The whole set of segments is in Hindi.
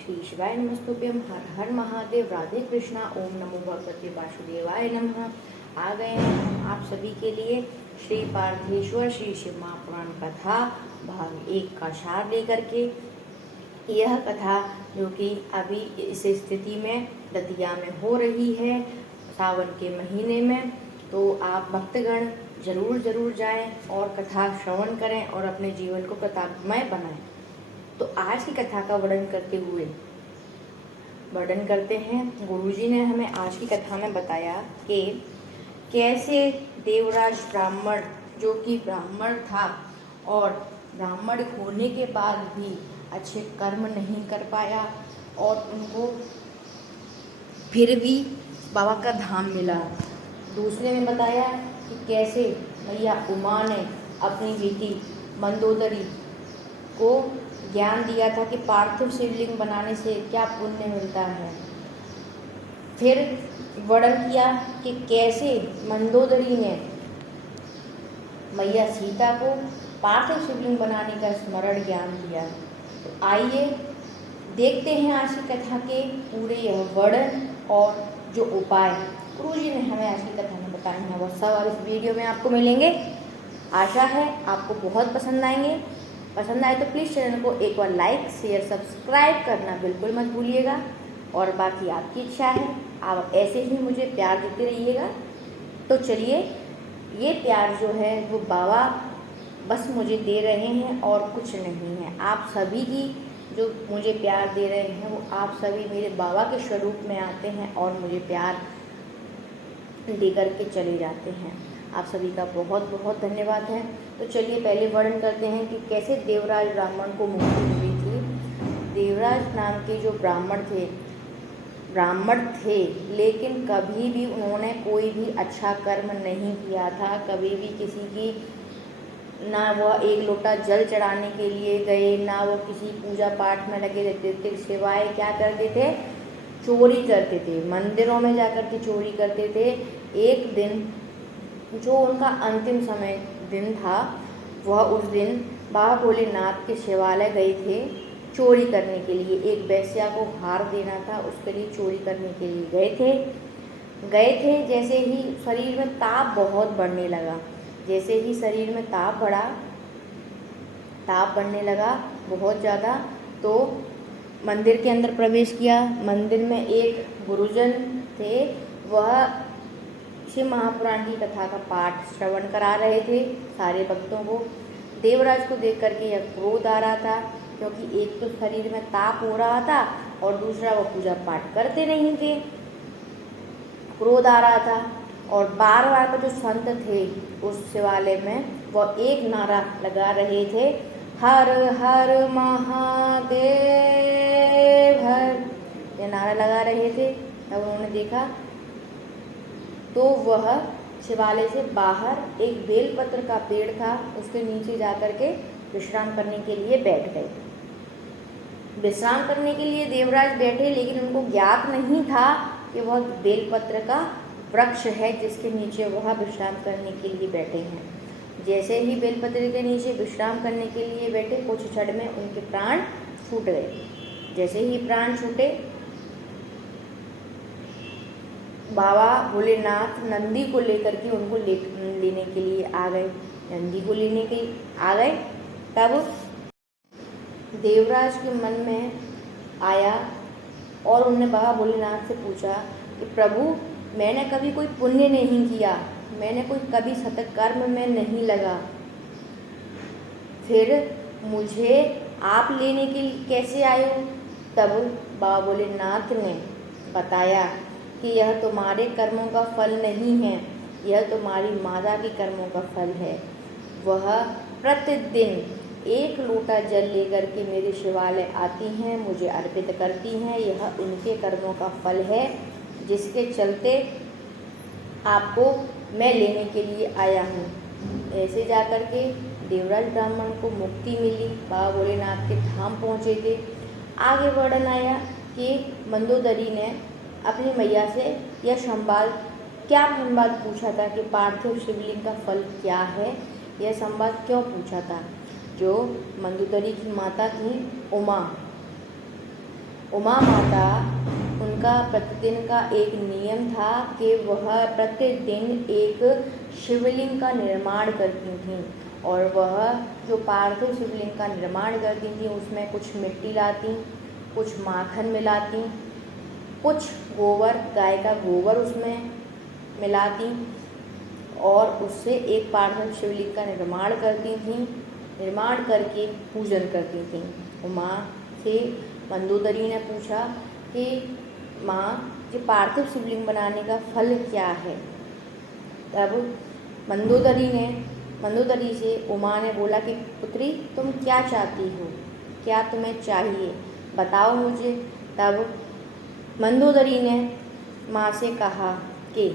श्री शिवाय नमस्तुभ्यम। हर हर महादेव। राधे कृष्णा। ओम नमो भगवते वासुदेवाय नमः। आ गए हैं हम आप सभी के लिए श्री पार्थेश्वर श्री शिव महापुराण कथा भाग 1 का सार लेकर के। यह कथा जो कि अभी इस स्थिति में दतिया में हो रही है सावन के महीने में, तो आप भक्तगण जरूर जाएं और कथा श्रवण करें और अपने जीवन को प्रतापमय बनाएं। तो आज की कथा का वर्णन करते हैं। गुरुजी ने हमें आज की कथा में बताया कि कैसे देवराज ब्राह्मण, जो कि ब्राह्मण था और ब्राह्मण होने के बाद भी अच्छे कर्म नहीं कर पाया और उनको फिर भी बाबा का धाम मिला। दूसरे में बताया कि कैसे मैया उमा ने अपनी बेटी मंदोदरी को ज्ञान दिया था कि पार्थिव शिवलिंग बनाने से क्या पुण्य मिलता है। फिर वर्णन किया कि कैसे मंदोदरी ने मैया सीता को पार्थिव शिवलिंग बनाने का स्मरण ज्ञान दिया। तो आइए देखते हैं आज की कथा के पूरे यह वर्णन और जो उपाय गुरुजी ने हमें आज की कथा में बताए हैं वह सब इस वीडियो में आपको मिलेंगे। आशा है आपको बहुत पसंद आएंगे। पसंद आए तो प्लीज़ चैनल को एक बार लाइक शेयर सब्सक्राइब करना बिल्कुल मत भूलिएगा। और बाकी आपकी इच्छा है, आप ऐसे ही मुझे प्यार देते रहिएगा। तो चलिए, ये प्यार जो है वो बाबा बस मुझे दे रहे हैं और कुछ नहीं है। आप सभी की जो मुझे प्यार दे रहे हैं वो आप सभी मेरे बाबा के स्वरूप में आते हैं और मुझे प्यार दे करके चले जाते हैं। आप सभी का बहुत बहुत धन्यवाद है। तो चलिए पहले वर्णन करते हैं कि कैसे देवराज ब्राह्मण को मुक्ति मिली थी। देवराज नाम के जो ब्राह्मण थे लेकिन कभी भी उन्होंने कोई भी अच्छा कर्म नहीं किया था। कभी भी किसी की ना वह एक लोटा जल चढ़ाने के लिए गए, ना वो किसी पूजा पाठ में लगे रहते थे, सिवाय क्या करते थे, चोरी करते थे। मंदिरों में जाकर के चोरी करते थे। एक दिन जो उनका अंतिम समय दिन था, वह उस दिन बाबा भोलेनाथ के शिवालय गए थे चोरी करने के लिए। एक वेश्या को हार देना था, उसके लिए चोरी करने के लिए गए थे। जैसे ही शरीर में ताप बहुत बढ़ने लगा, जैसे ही शरीर में ताप बढ़ने लगा बहुत ज़्यादा, तो मंदिर के अंदर प्रवेश किया। मंदिर में एक गुरुजन थे, वह शिव महापुराण की कथा का पाठ श्रवण करा रहे थे सारे भक्तों को। देवराज को देख करके यह क्रोध आ रहा था, क्योंकि एक तो शरीर में ताप हो रहा था और दूसरा वो पूजा पाठ करते नहीं थे। क्रोध आ रहा था और बार जो संत थे उस शिवालय में वह एक नारा लगा रहे थे, हर हर महादेव हर। यह नारा लगा रहे थे। तब उन्होंने देखा तो वह शिवालय से बाहर एक बेलपत्र का पेड़ था, उसके नीचे जाकर के विश्राम करने के लिए बैठ गए। विश्राम करने के लिए देवराज बैठे, लेकिन उनको ज्ञात नहीं था कि वह बेलपत्र का वृक्ष है जिसके नीचे वह विश्राम करने के लिए बैठे हैं। जैसे ही बेलपत्र के नीचे विश्राम करने के लिए बैठे, कुछ क्षण में उनके प्राण छूट गए। जैसे ही प्राण छूटे, बाबा भोलेनाथ नंदी को लेकर के उनको लेने के लिए आ गए। नंदी को लेने के आ गए, तब देवराज के मन में आया और उन्होंने बाबा भोलेनाथ से पूछा कि प्रभु, मैंने कभी कोई पुण्य नहीं किया, मैंने कोई कभी सत्कर्म में नहीं लगा, फिर मुझे आप लेने के लिए कैसे आए हो? तब बाबा भोलेनाथ ने बताया कि यह तुम्हारे कर्मों का फल नहीं है, यह तुम्हारी माता के कर्मों का फल है। वह प्रतिदिन एक लोटा जल लेकर के मेरे शिवालय आती हैं, मुझे अर्पित करती हैं। यह उनके कर्मों का फल है, जिसके चलते आपको मैं लेने के लिए आया हूँ। ऐसे जाकर के देवराज ब्राह्मण को मुक्ति मिली, बाबा भोलेनाथ के धाम पहुँचे थे। आगे वर्णन आया कि मंदोदरी ने अपनी मैया से यह संवाद पूछा था कि पार्थिव शिवलिंग का फल क्या है। यह संवाद क्यों पूछा था? जो मंदोदरी की माता थी उमा, उमा माता, उनका प्रतिदिन का एक नियम था कि वह प्रतिदिन एक शिवलिंग का निर्माण करती थीं और वह जो पार्थिव शिवलिंग का निर्माण करती थीं उसमें कुछ मिट्टी लाती, कुछ माखन मिलाती, कुछ गोबर, गाय का गोबर उसमें मिलाती और उससे एक पार्थिव शिवलिंग का निर्माण करती थीं। निर्माण करके पूजन करती थीं। उमा से मंदोदरी ने पूछा कि माँ, ये पार्थिव शिवलिंग बनाने का फल क्या है? तब मंदोदरी से उमा ने बोला कि पुत्री, तुम क्या चाहती हो, क्या तुम्हें चाहिए, बताओ मुझे। तब मंदोदरी ने माँ से कहा कि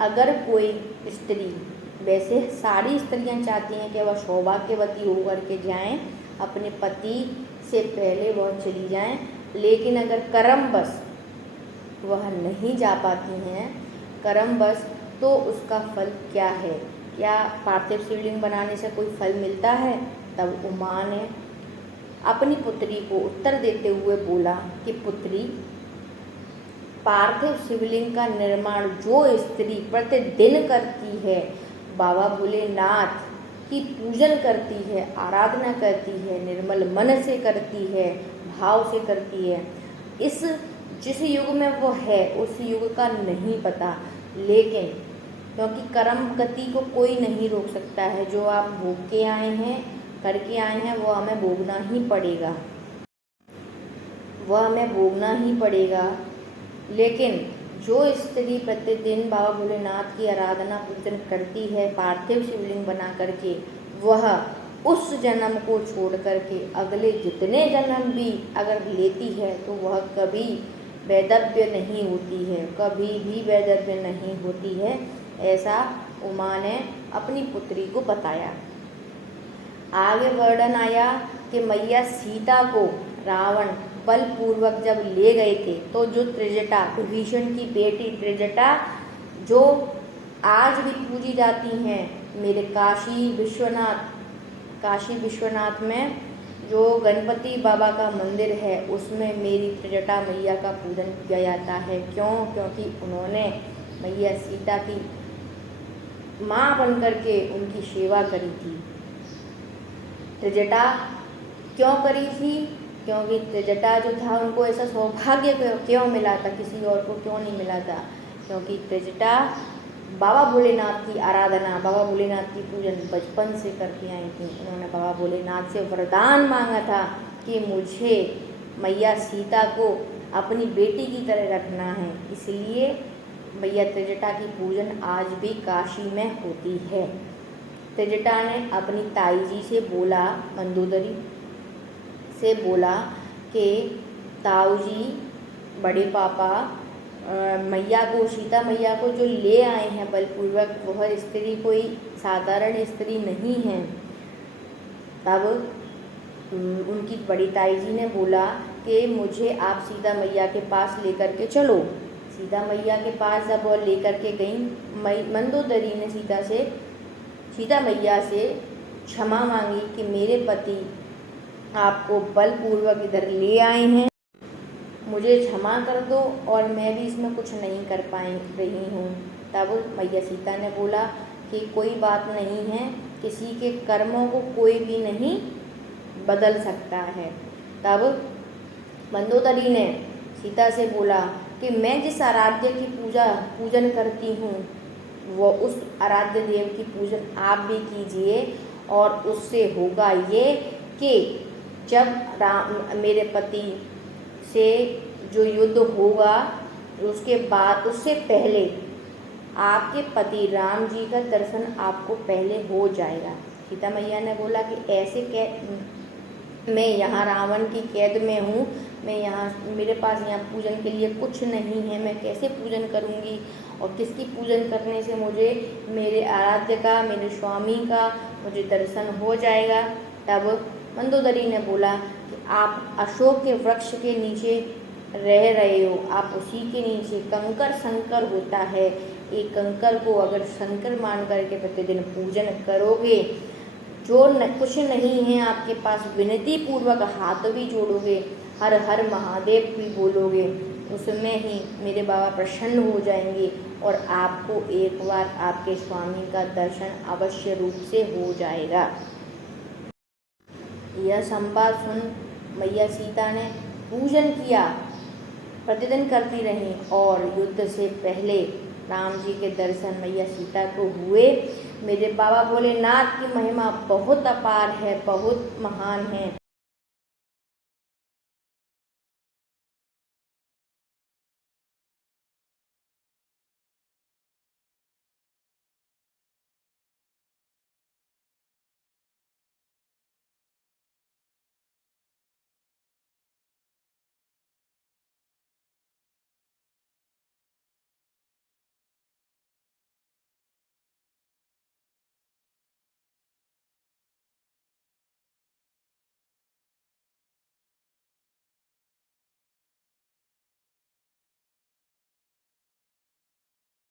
अगर कोई स्त्री, वैसे सारी स्त्रियां चाहती हैं कि वह सौभाग्यवती होकर के जाएं, अपने पति से पहले वह चली जाएं, लेकिन अगर कर्मवश वह नहीं जा पाती हैं, कर्मवश, तो उसका फल क्या है? क्या पार्थिव शिवलिंग बनाने से कोई फल मिलता है? तब उमा ने अपनी पुत्री को उत्तर देते हुए बोला कि पुत्री, पार्थिव शिवलिंग का निर्माण जो स्त्री प्रतिदिन करती है, बाबा भोलेनाथ की पूजन करती है, आराधना करती है, निर्मल मन से करती है, भाव से करती है, इस जिस युग में वो है उस युग का नहीं पता, लेकिन क्योंकि कर्म गति को कोई नहीं रोक सकता है, जो आप भोग के आए हैं, करके आए हैं, वो हमें भोगना ही पड़ेगा, वह हमें भोगना ही पड़ेगा। लेकिन जो स्त्री प्रतिदिन बाबा भोलेनाथ की आराधना पूजन करती है पार्थिव शिवलिंग बना करके, वह उस जन्म को छोड़ करके अगले जितने जन्म भी अगर लेती है तो वह कभी वैधव्य नहीं होती है, कभी भी वैधव्य नहीं होती है। ऐसा उमा ने अपनी पुत्री को बताया। आगे वर्णन आया कि मैया सीता को रावण बलपूर्वक जब ले गए थे तो जो त्रिजटा, विभीषण की बेटी त्रिजटा, जो आज भी पूजी जाती हैं, मेरे काशी विश्वनाथ में जो गणपति बाबा का मंदिर है उसमें मेरी त्रिजटा मैया का पूजन किया जाता है। क्यों? क्योंकि उन्होंने मैया सीता की माँ बन करके उनकी सेवा करी थी। त्रिजटा क्यों करी थी? क्योंकि त्रिजटा जो था उनको ऐसा सौभाग्य क्यों मिला था, किसी और को क्यों नहीं मिला था? क्योंकि त्रिजटा बाबा भोलेनाथ की आराधना, बाबा भोलेनाथ की पूजन बचपन से करती आई थी। उन्होंने बाबा भोलेनाथ से वरदान मांगा था कि मुझे मैया सीता को अपनी बेटी की तरह रखना है, इसलिए मैया त्रिजटा की पूजन आज भी काशी में होती है। त्रिजटा ने अपनी ताई जी से बोला, मंदोदरी से बोला कि ताऊ जी, बड़े पापा, मैया को, सीता मैया को जो ले आए हैं बलपूर्वक, वह स्त्री कोई साधारण स्त्री नहीं है। तब उनकी बड़ी ताई जी ने बोला कि मुझे आप सीता मैया के पास लेकर के चलो। सीता मैया के पास जब वह लेकर के गई, मंदोदरी ने सीता मैया से क्षमा मांगी कि मेरे पति आपको बलपूर्वक इधर ले आए हैं, मुझे क्षमा कर दो और मैं भी इसमें कुछ नहीं कर रही हूँ। तब मैया सीता ने बोला कि कोई बात नहीं है, किसी के कर्मों को कोई भी नहीं बदल सकता है। तब मंदोदरी ने सीता से बोला कि मैं जिस आराध्य की पूजन करती हूँ, वो उस आराध्य देव की पूजन आप भी कीजिए, और उससे होगा ये कि जब मेरे पति से जो युद्ध होगा उसके बाद, उससे पहले आपके पति राम जी का दर्शन आपको पहले हो जाएगा। सीता मैया ने बोला कि ऐसे मैं यहाँ रावण की कैद में हूँ, मैं यहाँ, मेरे पास यहाँ पूजन के लिए कुछ नहीं है, मैं कैसे पूजन करूँगी और किसकी पूजन करने से मुझे मेरे आराध्य का, मेरे स्वामी का मुझे दर्शन हो जाएगा। तब मंदोदरी ने बोला कि आप अशोक के वृक्ष के नीचे रह रहे हो, आप उसी के नीचे, कंकर शंकर होता है, एक कंकर को अगर शंकर मान करके प्रतिदिन पूजन करोगे, जो कुछ नहीं है आपके पास, विनती पूर्वक हाथ भी जोड़ोगे, हर हर महादेव भी बोलोगे, उसमें ही मेरे बाबा प्रसन्न हो जाएंगे और आपको एक बार आपके स्वामी का दर्शन अवश्य रूप से हो जाएगा। यह संवाद सुन मैया सीता ने पूजन किया, प्रतिदिन करती रहीं और युद्ध से पहले राम जी के दर्शन मैया सीता को हुए। मेरे बाबा भोलेनाथ की महिमा बहुत अपार है, बहुत महान है।